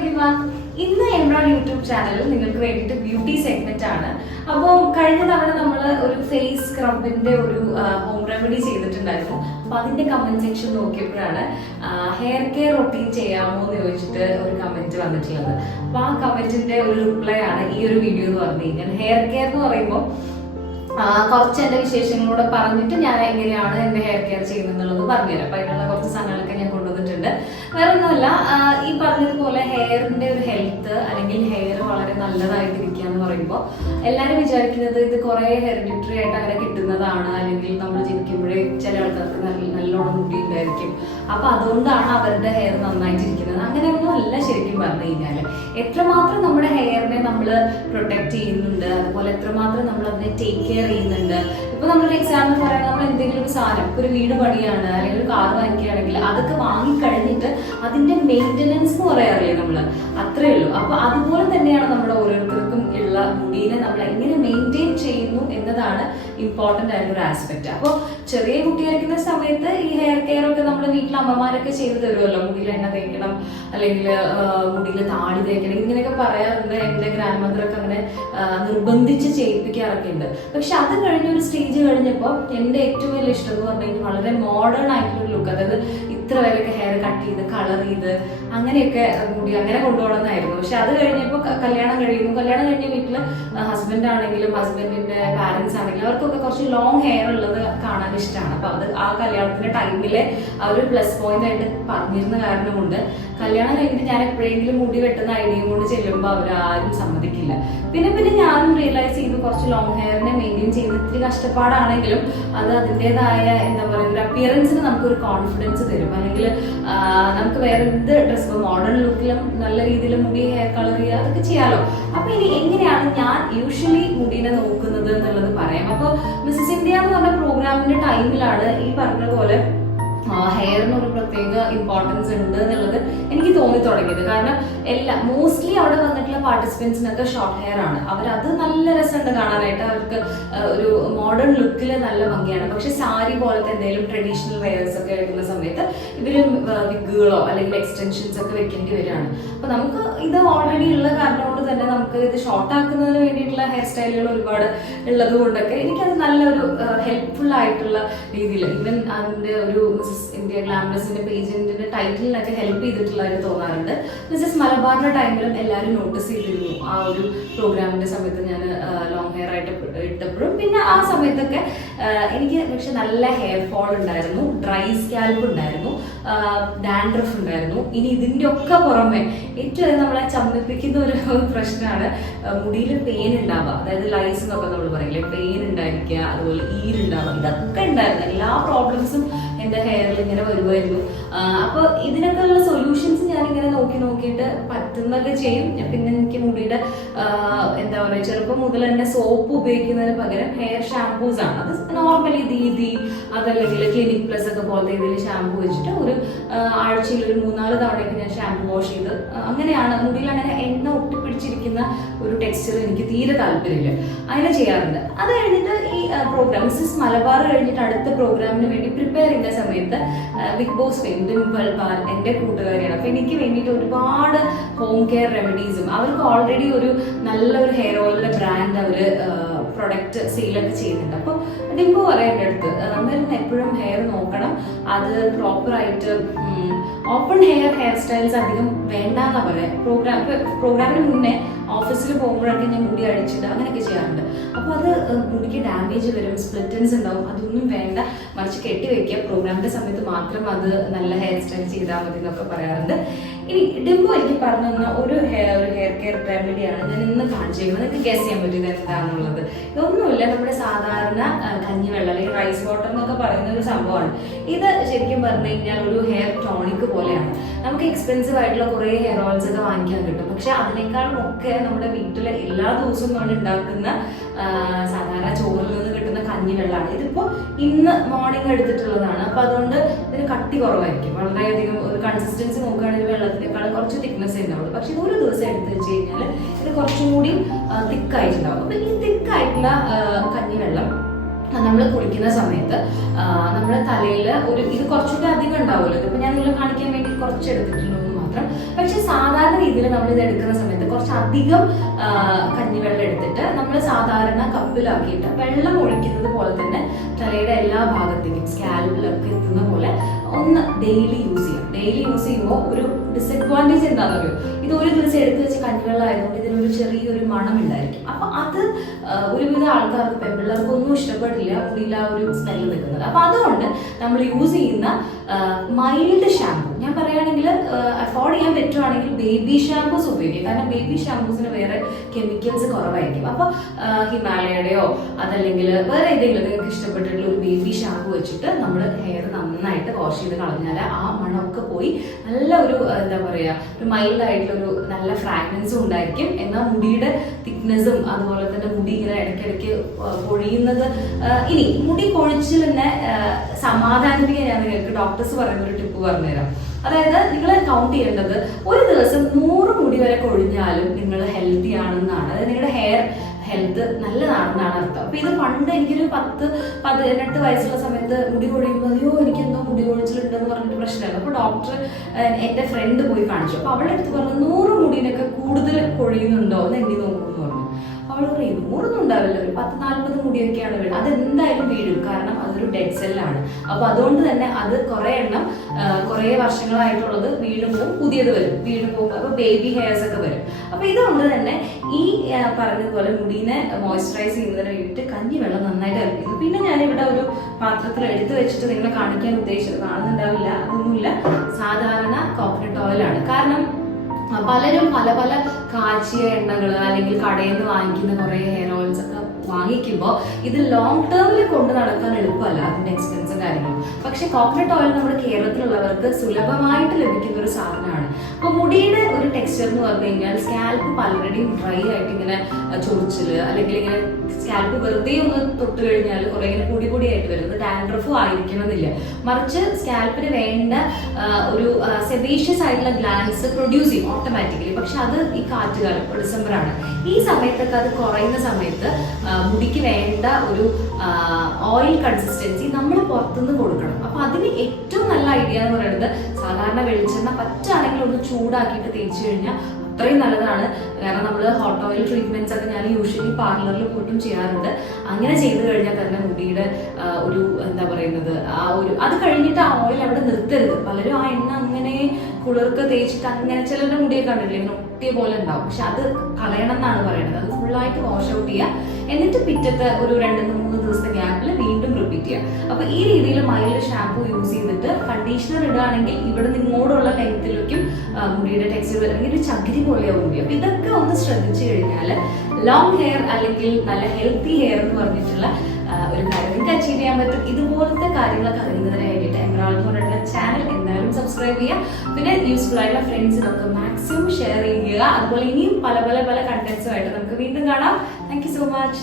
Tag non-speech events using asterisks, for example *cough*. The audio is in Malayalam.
എവ്രിവൺ ഇന്ന് എംബ്രോൺ യൂട്യൂബ് ചാനലിൽ നിങ്ങൾക്ക് വേണ്ടിയിട്ട് ബ്യൂട്ടി സെഗ്മെന്റ് ആണ്. അപ്പോൾ കഴിഞ്ഞ തവണ നമ്മൾ ഒരു ഫേസ് സ്ക്രബിന്റെ ഒരു ഹോം റെമഡി ചെയ്തിട്ടുണ്ടായിരുന്നു. അപ്പൊ അതിന്റെ കമന്റ് സെക്ഷൻ നോക്കിയപ്പോഴാണ് ഹെയർ കെയർ റൊട്ടീൻ ചെയ്യാമോ എന്ന് ചോദിച്ചിട്ട് ഒരു കമന്റ് വന്നിട്ടുള്ളത്. അപ്പൊ ആ കമന്റിന്റെ ഒരു റിപ്ലൈ ആണ് ഈ ഒരു വീഡിയോ എന്ന് പറഞ്ഞു കഴിഞ്ഞാൽ ഹെയർ കെയർ എന്ന് പറയുമ്പോൾ കുറച്ച് എന്റെ വിശേഷങ്ങളോട് പറഞ്ഞിട്ട് ഞാൻ എങ്ങനെയാണ് എന്റെ ഹെയർ കെയർ ചെയ്യുന്നത് പറഞ്ഞുതരാം. അപ്പൊ അതിനുള്ള കുറച്ച് സാധനങ്ങളൊക്കെ ഞാൻ കൊണ്ടുവന്നിട്ടുണ്ട്. വേറെ ഒന്നുമല്ല ഈ പറഞ്ഞതുപോലെ ഹെയറിന്റെ ഒരു ഹെൽത്ത് വളരെ നല്ലതായിട്ട് ഇരിക്കുക എന്ന് പറയുമ്പോൾ എല്ലാവരും വിചാരിക്കുന്നത് ഇത് കുറെ ഹെറിഡിറ്ററി ആയിട്ട് അങ്ങനെ കിട്ടുന്നതാണ് അല്ലെങ്കിൽ നമ്മൾ ജനിക്കുമ്പോഴേ ചില ആൾക്കാർക്ക് നല്ല നല്ലോണം മുടി ഉണ്ടായിരിക്കും അപ്പൊ അതുകൊണ്ടാണ് അവരുടെ ഹെയർ നന്നായിട്ടിരിക്കുന്നത്. അങ്ങനെയൊന്നും അല്ല ശരിക്കും പറഞ്ഞു കഴിഞ്ഞാൽ. എത്രമാത്രം നമ്മുടെ ഹെയറിനെ നമ്മൾ പ്രൊട്ടക്ട് ചെയ്യുന്നുണ്ട് അതുപോലെ എത്രമാത്രം നമ്മൾ അതിനെ ടേക്ക് കെയർ ചെയ്യുന്നുണ്ട്. ഇപ്പൊ നമ്മളൊരു എക്സാമ്പിൾ പറയാൻ നമ്മൾ എന്തെങ്കിലും ഒരു സാധനം ഒരു വീട് പണിയാണ് അല്ലെങ്കിൽ ഒരു കാർ വാങ്ങിക്കുകയാണെങ്കിൽ അതൊക്കെ വാങ്ങിക്കഴിഞ്ഞിട്ട് അതിന്റെ മെയിന്റനൻസ് എന്ന് പറയാറില്ലേ നമ്മൾ അത്രയേ ഉള്ളൂ. അപ്പൊ അതുപോലെ തന്നെയാണ് മുടീനെ നമ്മൾ എങ്ങനെ മെയിന്റെയിൻ ചെയ്യുന്നു എന്നതാണ് ഇമ്പോർട്ടന്റ് ആയിട്ടുള്ള ഒരു ആസ്പെക്ട് അപ്പോൾ ചെറിയ കുട്ടിയായിരിക്കുന്ന സമയത്ത് ഈ ഹെയർ കെയർ ഒക്കെ നമ്മുടെ വീട്ടിൽ അമ്മമാരൊക്കെ ചെയ്തു തരുമല്ലോ മുടിയിൽ എണ്ണ തേക്കണം അല്ലെങ്കിൽ മുടിയിൽ താടി തേക്കണം ഇങ്ങനെയൊക്കെ പറയാറുണ്ട് എന്റെ ഗ്രാൻഡ് മദറൊക്കെ അങ്ങനെ നിർബന്ധിച്ച് ചെയ്യിപ്പിക്കാറൊക്കെ ഉണ്ട്. പക്ഷെ അത് കഴിഞ്ഞ ഒരു സ്റ്റേജ് കഴിഞ്ഞപ്പോൾ എന്റെ ഏറ്റവും വലിയ ഇഷ്ടം എന്ന് പറഞ്ഞാൽ വളരെ മോഡേൺ ആയിട്ടുള്ള ലുക്ക് അതായത് ഇത്ര വരെയൊക്കെ ഹെയർ കട്ട് ചെയ്ത് കളർ ചെയ്ത് അങ്ങനെയൊക്കെ മുടി അങ്ങനെ കൊണ്ടുപോകണമെന്നായിരുന്നു. പക്ഷെ അത് കഴിഞ്ഞപ്പോൾ കല്യാണം കഴിയുന്നു കല്യാണം കഴിഞ്ഞ വീട്ടിൽ ഹസ്ബൻഡ് ആണെങ്കിലും ഹസ്ബൻഡിന്റെ പാരന്റ്സ് ആണെങ്കിലും അവർക്കൊക്കെ കുറച്ച് ലോങ് ഹെയർ ഉള്ളത് കാണാൻ ഇഷ്ടമാണ്. അപ്പൊ അത് ആ കല്യാണത്തിന്റെ ടൈമിലെ ആ ഒരു പ്ലസ് പോയിന്റ് ആയിട്ട് പറഞ്ഞിരുന്ന കാരണമുണ്ട്. കല്യാണം കഴിഞ്ഞിട്ട് ഞാൻ എപ്പോഴെങ്കിലും മുടി വെട്ടുന്ന ഐഡിയയും കൊണ്ട് ചെല്ലുമ്പോൾ അവരാരും സമ്മതിക്കില്ല. പിന്നെ പിന്നെ ഞാനും റിയലൈസ് ചെയ്തു കുറച്ച് ലോങ് ഹെയറിനെ മെയിന്റെയിൻ ചെയ്യുന്ന ഇത്തിരി കഷ്ടപ്പാടാണെങ്കിലും അത് അതിന്റെതായ എന്താ പറയുക ഒരു അപ്പിയറൻസിന് നമുക്കൊരു കോൺഫിഡൻസ് തരും. അല്ലെങ്കിൽ നമുക്ക് വേറെ എന്ത് ഡ്രസ് ഇപ്പോൾ മോഡേൺ ലുക്കിലും നല്ല രീതിയിൽ മുടി ഹെയർ കളർ ചെയ്യുക അതൊക്കെ ചെയ്യാമല്ലോ അപ്പോൾ ഇനി എങ്ങനെയാണ് ഞാൻ യൂഷ്വലി മുടീനെ നോക്കുന്നത് എന്നുള്ളത് പറയാം. അപ്പോൾ മിസ്സസ് ഇന്ത്യ എന്ന് പറഞ്ഞ പ്രോഗ്രാമിന്റെ ടൈമിലാണ് ഈ പറഞ്ഞ പോലെ ഹെയറിന് ഒരു പ്രത്യേക ഇമ്പോർട്ടൻസ് ഉണ്ട് എന്നുള്ളത് എനിക്ക് തോന്നി തുടങ്ങിയത്. കാരണം എല്ലാ മോസ്റ്റ്ലി അവിടെ വന്നിട്ടുള്ള പാർട്ടിസിപ്പൻസിനൊക്കെ ഷോർട്ട് ഹെയർ ആണ്. അവർ അത് നല്ല രസമുണ്ട് കാണാനായിട്ട്. അവർക്ക് ഒരു മോഡേൺ ലുക്കിൽ നല്ല ഭംഗിയാണ്. പക്ഷെ സാരി പോലത്തെ എന്തെങ്കിലും ട്രഡീഷണൽ വെയേഴ്സ് ഒക്കെ എടുക്കുന്ന സമയത്ത് ഇവർ വിഗുകളോ അല്ലെങ്കിൽ എക്സ്റ്റൻഷൻസ് ഒക്കെ വെക്കേണ്ടി വരികയാണ്. അപ്പൊ നമുക്ക് ഇത് ഓൾറെഡി ഉള്ള കാരണം കൊണ്ട് തന്നെ നമുക്ക് ഇത് ഷോർട്ട് ആക്കുന്നതിന് വേണ്ടിയിട്ടുള്ള ഹെയർ സ്റ്റൈലുകൾ ഒരുപാട് ഉള്ളത് കൊണ്ടൊക്കെ എനിക്കത് നല്ലൊരു ഹെൽപ്ഫുൾ ആയിട്ടുള്ള രീതിയിൽ ഈവൻ അതിന്റെ ഒരു മിസ്സസ് ഇന്ത്യ ഗ്ലാമറസിന്റെ പേജിന്റെ ടൈറ്റിലിനൊക്കെ ഹെൽപ്പ് ചെയ്തിട്ടുള്ളതായിട്ട് തോന്നാറുണ്ട്. മിസ്സസ് മലബാറിന്റെ ടൈമിലും എല്ലാവരും നോട്ടീസ് ചെയ്തിരുന്നു. ആ ഒരു പ്രോഗ്രാമിന്റെ സമയത്ത് ഞാൻ ലോങ് ഹെയർ ആയിട്ട് ഇട്ടപ്പോഴും. പിന്നെ ആ സമയത്തൊക്കെ എനിക്ക് പക്ഷെ നല്ല ഹെയർ ഫോൾ ഉണ്ടായിരുന്നു ഡ്രൈ സ്കാൽപ്പ് ഉണ്ടായിരുന്നു ഡാൻഡ്രഫ് ഉണ്ടായിരുന്നു. ഇനി ഇതിന്റെ ഒക്കെ പുറമെ ഏറ്റവും നമ്മളെ ചമ്മിപ്പിക്കുന്ന ഒരു *laughs* പ്രശ്നമാണ് മുടിയിൽ പെയിൻ ഉണ്ടാവുക. അതായത് ലൈസ് എന്നൊക്കെ നമ്മൾ പറയില്ലേ പെയിൻ ഉണ്ടായിരിക്കുക അതുപോലെ ഈരുണ്ടാവുക. ഇതൊക്കെ ഉണ്ടായിരുന്നു. എല്ലാ പ്രോബ്ലംസും എന്റെ ഹെയറിൽ ഇങ്ങനെ വരുമായിരുന്നു അപ്പോൾ ഇതിനൊക്കെ ഉള്ള സൊല്യൂഷൻസ് ഞാൻ ഇങ്ങനെ നോക്കി നോക്കിയിട്ട് പറ്റുന്നൊക്കെ ചെയ്യും. പിന്നെ എനിക്ക് മുടിയുടെ എന്താ പറയുക ചെറുപ്പം മുതൽ തന്നെ സോപ്പ് ഉപയോഗിക്കുന്നതിന് പകരം ഹെയർ ഷാംപൂസ് ആണ്. അത് നോർമലി ദീദി അതല്ലെങ്കിൽ ക്ലിനിക് പ്ലസ് ഒക്കെ പോലത്തെ ഇതിൽ ഷാമ്പു വെച്ചിട്ട് ഒരു ആഴ്ചയിൽ ഒരു മൂന്നാൽ തവണയൊക്കെ ഞാൻ ഷാമ്പു വാഷ് ചെയ്ത് അങ്ങനെയാണ് മുടിയിൽ എണ്ണ ഒട്ടിപ്പിടിച്ചിരിക്കുന്ന ഒരു ടെക്സ്ചർ എനിക്ക് തീരെ താല്പര്യമില്ല. അങ്ങനെ ചെയ്യാറുണ്ട്. അത് കഴിഞ്ഞിട്ട് ഈ പ്രോഗ്രാം മിസ്സസ് മലബാർ കഴിഞ്ഞിട്ട് അടുത്ത പ്രോഗ്രാമിന് വേണ്ടി പ്രിപ്പയർ ചെയ്യുന്ന സമയത്ത് ബിഗ് ബോസ് ഫെയിം ഡിംപിൾ പാൽ എന്റെ കൂട്ടുകാരിയാണ്. അപ്പൊ എനിക്ക് വേണ്ടിയിട്ട് ഒരുപാട് ഹോം കെയർ റെമഡീസും അവർക്ക് ഓൾറെഡി ഒരു നല്ലൊരു ഹെയർ ഓയിലിന്റെ ബ്രാൻഡ് അവർ പ്രൊഡക്റ്റ് സെയിലൊക്കെ ചെയ്യുന്നുണ്ട്. അപ്പോൾ ഡിംപു പറയാം എന്റെ അടുത്ത്. നമ്മൾ എപ്പോഴും ഹെയർ നോക്കണം. അത് പ്രോപ്പറായിട്ട് ഓപ്പൺ ഹെയർ ഹെയർ സ്റ്റൈൽസ് അധികം വേണ്ടെന്നാ പറയാം. പ്രോഗ്രാം പ്രോഗ്രാമിന് മുന്നേ ഓഫീസിൽ പോകുമ്പോഴൊക്കെ ഞാൻ മുടി അടിച്ചിട്ട് അങ്ങനെയൊക്കെ ചെയ്യാറുണ്ട്. അപ്പോൾ അത് മുടിക്ക് ഡാമേജ് വരും സ്പ്ലിറ്റൻസ് ഉണ്ടാവും അതൊന്നും വേണ്ട. മറിച്ച് കെട്ടി വെക്കുക. പ്രോഗ്രാമിന്റെ സമയത്ത് മാത്രം അത് നല്ല ഹെയർ സ്റ്റൈൽ ചെയ്താൽ മതി എന്നൊക്കെ പറയാറുണ്ട്. ഇനി ഡിംബോ എനിക്ക് പറഞ്ഞു തന്ന ഒരു ഹെയർ ഒരു ഹെയർ കെയർ റെമഡിയാണ് ഞാൻ ഇന്ന് കാണിച്ചിരിക്കുന്നത് നിങ്ങൾക്ക് ഗസ് ചെയ്യാൻ പറ്റും എന്താണുള്ളത് എന്താണെന്നുള്ളത് ഇതൊന്നുമില്ല നമ്മുടെ സാധാരണ കഞ്ഞിവെള്ളം അല്ലെങ്കിൽ റൈസ് വാട്ടർ എന്നൊക്കെ പറയുന്ന ഒരു സംഭവമാണ്. ഇത് ശരിക്കും പറഞ്ഞു കഴിഞ്ഞാൽ ഒരു ടോണിക് പോലെയാണ്. നമുക്ക് എക്സ്പെൻസീവ് ആയിട്ടുള്ള കുറേ ഹെയർ ഓയിൽസ് ഒക്കെ വാങ്ങിക്കാൻ കിട്ടും. പക്ഷെ അതിനേക്കാളും ഒക്കെ നമ്മുടെ വീട്ടിലെ എല്ലാ ദിവസവും നമ്മൾ ഉണ്ടാക്കുന്ന സാധാരണ ചോറിൽ നിന്ന് കിട്ടുന്ന കഞ്ഞിവെള്ളമാണ് ഇതിപ്പോ ഇന്ന് മോർണിംഗ് എടുത്തിട്ടുള്ളതാണ്. അപ്പൊ അതുകൊണ്ട് ഇതിന് കട്ടി കുറവായിരിക്കും. വളരെയധികം ഒരു കൺസിസ്റ്റൻസി നോക്കുകയാണെങ്കിൽ വെള്ളത്തിനേക്കാൾ കുറച്ച് തിക്നെസ് ഉണ്ടാവുള്ളൂ പക്ഷെ ഒരു ദിവസം എടുത്ത് വെച്ച് കഴിഞ്ഞാൽ ഇത് കുറച്ചും കൂടി തിക്കായിട്ടുണ്ടാവും അപ്പൊ ഈ തിക്കായിട്ടുള്ള കഞ്ഞിവെള്ളം നമ്മൾ കുളിക്കുന്ന സമയത്ത് നമ്മുടെ തലയിൽ ഒരു ഇത് കുറച്ചുകൂടി അധികം ഉണ്ടാവുമല്ലോ. ഇപ്പം ഞാൻ ഇതിൽ കാണിക്കാൻ വേണ്ടി കുറച്ച് എടുത്തിട്ടുള്ളൂ മാത്രം. പക്ഷെ സാധാരണ രീതിയിൽ നമ്മൾ ഇത് എടുക്കുന്ന സമയത്ത് കുറച്ചധികം ആ, കഞ്ഞിവെള്ളം എടുത്തിട്ട് നമ്മൾ സാധാരണ കപ്പിലാക്കിയിട്ട് വെള്ളം ഒഴിക്കുന്നത് പോലെ തന്നെ തലയുടെ എല്ലാ ഭാഗത്തേക്കും സ്കാൽപ്പിലൊക്കെ എത്തുന്ന പോലെ ഒന്ന് ഡെയിലി യൂസ് ചെയ്യാം. ഡെയിലി യൂസ് ചെയ്യുമ്പോൾ ഒരു ഡിസഡ്വാന്റേജ് എന്താണെന്ന് അറിയോ ഇത് ഒരു ദിവസം എടുത്തു വെച്ച് കഞ്ഞിവെള്ളമായതുകൊണ്ട് ഇതിനൊരു ചെറിയൊരു മണമുണ്ടായിരിക്കും അപ്പൊ അത് ഒരുവിധ ആൾക്കാർക്ക് പെൺപിള്ളേർക്ക് ഒന്നും ഇഷ്ടപ്പെടില്ല. മുടിയിൽ ആ ഒരു സ്മെല്ല് നിൽക്കുന്നത്. അപ്പൊ അതുകൊണ്ട് നമ്മൾ യൂസ് ചെയ്യുന്ന മൈൽഡ് ഷാമ്പു ഞാൻ പറയുകയാണെങ്കിൽ അഫോർഡ് ചെയ്യാൻ പറ്റുവാണെങ്കിൽ ബേബി ഷാമ്പൂസ് ഉപയോഗിക്കുക. കാരണം ബേബി ഷാമ്പൂസിന് വേറെ കെമിക്കൽസ് കുറവായിരിക്കും. അപ്പൊ ഹിമാലയുടെയോ അതല്ലെങ്കിൽ വേറെ ഏതെങ്കിലും നിങ്ങൾക്ക് ഇഷ്ടപ്പെട്ടിട്ടുള്ള ഒരു ബേബി ഷാമ്പു വെച്ചിട്ട് നമ്മൾ ഹെയർ നന്നായിട്ട് വാഷ് ചെയ്ത് കളഞ്ഞാൽ ആ മണമൊക്കെ പോയി നല്ല ഒരു എന്താ പറയുക ഒരു മൈൽഡ് ആയിട്ടുള്ള ഒരു നല്ല ഫ്രാഗ്രൻസും ഉണ്ടായിരിക്കും. എന്നാൽ മുടിയുടെ തിക്നെസ്സും അതുപോലെ തന്നെ മുടി ഇങ്ങനെ ഇടയ്ക്കിടയ്ക്ക് കൊഴിയുന്നത് ഇനി മുടി കൊഴിച്ചിൽ തന്നെ സമാധാനിപ്പിക്കാൻ ഞാൻ നിങ്ങൾക്ക് ഡോക്ടേഴ്സ് പറയുന്ന ഒരു ടിപ്പ് പറഞ്ഞുതരാം. അതായത് നിങ്ങൾ കൗണ്ട് ചെയ്യേണ്ടത് ഒരു ദിവസം നൂറ് മുടി വരെ കൊഴിഞ്ഞാലും നിങ്ങൾ ഹെൽത്തി ആണെന്നാണ്. അതായത് നിങ്ങളുടെ ഹെയർ ഹെൽത്ത് നല്ലതാണെന്നാണ് അർത്ഥം. അപ്പൊ ഇത് പണ്ട് എനിക്കൊരു പത്ത് പതിനെട്ട് വയസ്സുള്ള സമയത്ത് മുടി കൊഴിയുമ്പോൾ അയ്യോ എനിക്ക് എന്തോ മുടി കൊഴിച്ചിലുണ്ടെന്ന് പറഞ്ഞിട്ട് പ്രശ്നമായിരുന്നു അപ്പൊ ഡോക്ടർ എന്റെ ഫ്രണ്ട് പോയി കാണിച്ചു. അപ്പൊ അവളുടെ അടുത്ത് പറഞ്ഞു നൂറ് മുടിനൊക്കെ കൂടുതൽ കൊഴിയുന്നുണ്ടോ? എന്ന് എണ്ണി നൂറൊന്നും ഉണ്ടാവില്ല. ഒരു പത്ത് നാൽപ്പത് മുടിയൊക്കെയാണ് വീഴുന്നത് അത് എന്തായാലും വീഴും. കാരണം അതൊരു ഡെഡ് സെല്ലാണ് അപ്പൊ അതുകൊണ്ട് തന്നെ അത് കുറെ എണ്ണം കുറെ വർഷങ്ങളായിട്ടുള്ളത് വീഴുമ്പോൾ പുതിയത് വരും. വീഴുമ്പോൾ അപ്പൊ ബേബി ഹെയർസ് ഒക്കെ വരും. അപ്പൊ ഇതുകൊണ്ട് തന്നെ ഈ പറഞ്ഞതുപോലെ മുടീനെ മോയ്സ്ചറൈസ് ചെയ്യുന്നതിന് വേണ്ടിയിട്ട് കഞ്ഞി വെള്ളം നന്നായിട്ട് അരിക്കുന്നു പിന്നെ ഞാനിവിടെ ഒരു പാത്രത്തിൽ എടുത്തു വെച്ചിട്ട് നിങ്ങളെ കാണിക്കാൻ ഉദ്ദേശിച്ചത്. കാണുന്നുണ്ടാവില്ല. അതൊന്നുമില്ല. സാധാരണ കോക്കനട്ട് ഓയിലാണ് കാരണം പലരും പല പല കാച്ചിയ എണ്ണകൾ അല്ലെങ്കിൽ കടയിൽ നിന്ന് വാങ്ങിക്കുന്ന കുറെ ഹെയർ ഓയിൽസ് ഒക്കെ വാങ്ങിക്കുമ്പോൾ ഇത് ലോങ് ടേമിൽ കൊണ്ട് നടക്കാൻ എളുപ്പമല്ല അതിന്റെ എക്സ്പെൻസും കാര്യങ്ങളും. പക്ഷെ കോക്കനട്ട് ഓയിൽ നമ്മുടെ കേരളത്തിലുള്ളവർക്ക് സുലഭമായിട്ട് ലഭിക്കുന്ന ഒരു സാധനമാണ്. അപ്പൊ മുടിയുടെ ഒരു ടെക്സ്ചർ എന്ന് പറഞ്ഞു കഴിഞ്ഞാൽ സ്കാൽപ്പ് പലരുടെയും ഡ്രൈ ആയിട്ട് ഇങ്ങനെ ചൊറിച്ചിൽ അല്ലെങ്കിൽ ഇങ്ങനെ സ്കാൽപ്പ് വെറുതെ ഒന്ന് തൊട്ട് കഴിഞ്ഞാൽ കുറെ ഇങ്ങനെ പൊടി പൊടിയായിട്ട് വരുന്നത് ഡാൻഡ്രഫും ആയിരിക്കണമെന്നില്ല. മറിച്ച് സ്കാൽപ്പിന് വേണ്ട ഒരു സെബീഷ്യസ് ആയിട്ടുള്ള ഗ്ലാൻസ് പ്രൊഡ്യൂസ് ചെയ്യും. ഓട്ടോമാറ്റിക്കലി പക്ഷെ അത് ഈ കാറ്റുകാലം ഡിസംബർ ആണ്. ഈ സമയത്തൊക്കെ അത് കുറയുന്ന സമയത്ത് മുടിക്ക് വേണ്ട ഒരു ഓയിൽ കൺസിസ്റ്റൻസി നമ്മൾ പുറത്തുനിന്ന് കൊടുക്കണം. അപ്പൊ അതിന് ഏറ്റവും നല്ല ഐഡിയ എന്ന് പറയുന്നത് സാധാരണ വെളിച്ചെണ്ണ പറ്റാണെങ്കിൽ ഒന്ന് ചൂടാക്കിയിട്ട് തേച്ചു കഴിഞ്ഞാൽ അത്രയും നല്ലതാണ്. കാരണം നമ്മൾ ഹോട്ട് ഓയിൽ ട്രീറ്റ്മെന്റ്സ് ഒക്കെ ഞാൻ യൂഷ്വലി പാർലറിൽ പോയിട്ടും ചെയ്യാറുണ്ട്. അങ്ങനെ ചെയ്തു കഴിഞ്ഞാൽ തന്നെ മുടിയുടെ ഒരു എന്താ പറയുന്നത് ആ ഒരു അത് കഴിഞ്ഞിട്ട് ആ ഓയിൽ അവിടെ നിർത്തരുത്. പലരും ആ എണ്ണ അങ്ങനെ കുളിർക്ക് തേച്ചിട്ട് അങ്ങനെ ചിലരുടെ മുടിയൊക്കെ കണ്ടില്ലേ ഇങ്ങനെ പോലെ ഉണ്ടാവും. പക്ഷെ അത് കളയണം എന്നാണ് പറയുന്നത് അത് ഫുള്ളായിട്ട് വാഷ് ഔട്ട് ചെയ്യുക. എന്നിട്ട് പിറ്റത്തെ ഒരു രണ്ട് മൂന്ന് ദിവസത്തെ ഗ്യാപ്പിൽ വീണ്ടും റിപ്പീറ്റ് ചെയ്യുക. അപ്പൊ ഈ രീതിയിൽ മൈൽഡ് ഷാംപൂ യൂസ് ചെയ്തിട്ട് കണ്ടീഷണർ ഇടുകയാണെങ്കിൽ ഇവിടെ നിങ്ങോടുള്ള ലെങ്ത്തിലേക്കും മുടിയുടെ ടെക്സ്ചർ അല്ലെങ്കിൽ ഒരു ചകിരി പോലെയാവും മുടി. അപ്പൊ ഇതൊക്കെ ഒന്ന് ശ്രദ്ധിച്ചു കഴിഞ്ഞാൽ ലോങ് ഹെയർ അല്ലെങ്കിൽ നല്ല ഹെൽത്തി ഹെയർ എന്ന് പറഞ്ഞിട്ടുള്ള ഒരു കാര്യം നിങ്ങൾക്ക് അച്ചീവ് ചെയ്യാൻ പറ്റും. ഇതുപോലത്തെ കാര്യങ്ങളൊക്കെ അറിയുന്നതിന് വേണ്ടിയിട്ട് എന്ന് പറഞ്ഞിട്ടുള്ള ചാനൽ എന്തായാലും സബ്സ്ക്രൈബ് ചെയ്യുക. പിന്നെ യൂസ്ഫുൾ ആയിട്ടുള്ള ഫ്രണ്ട്സിനൊക്കെ മാക്സിമം ഷെയർ ചെയ്യുക. അതുപോലെ ഇനിയും പല പല പല കണ്ടന്റ്സുമായിട്ട് നമുക്ക് വീണ്ടും കാണാം. Thank so much